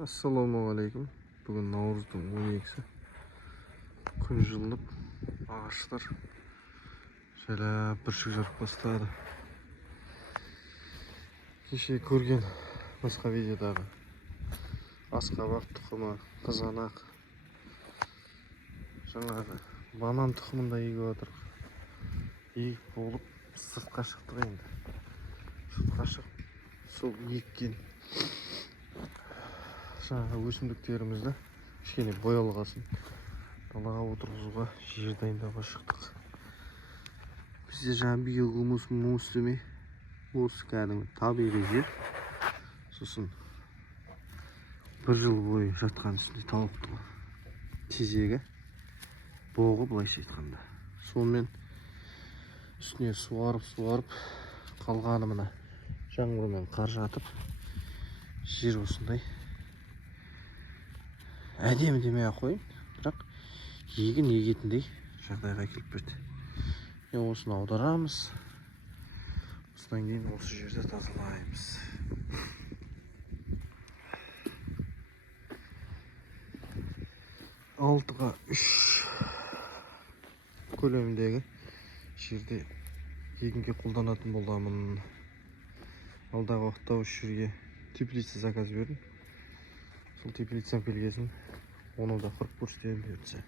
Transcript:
Ассалаумағалейкум. Бүгін наурыздың 12-сі. Күн жылынып, ағаштар жайлап бүршік жарып бастады. Кеше көрген басқа видеодағы асқабақ тұқымы, қызанақ, жаңағы банан тұқымында егіп отырық. Егіп болып сыртқа шықтық енді. Сыртқа шығып, сол еккен жаңағы өсімдіктерімізді кішкене боялғасын далаға отырғызуға жер дайындауға шықтық. Бізде жаңа биогумус мус демей, осы кәдімгі табиғи жер. Сосын бір жыл бойы жатқан үстінде тауықтың тезегі боғы, былайша айтқанда. Сонымен үстіне суарып қалғаны мына жаңбырмен қар жатып, жер осындай әдемі демей ақ қойын, бірақ егін егетіндей жағдайға келіп берді. Осыны аударамыз. Осыдан кейін осы жерді тазалаймыз. Алтыға 3 көлеміндегі жерде егінге қолданатын боламын. Алдағы уақытта осы жерге теплица заказ бердім. Сол теплицаның келгесін оны да құрып көрсетемін бұйыртса.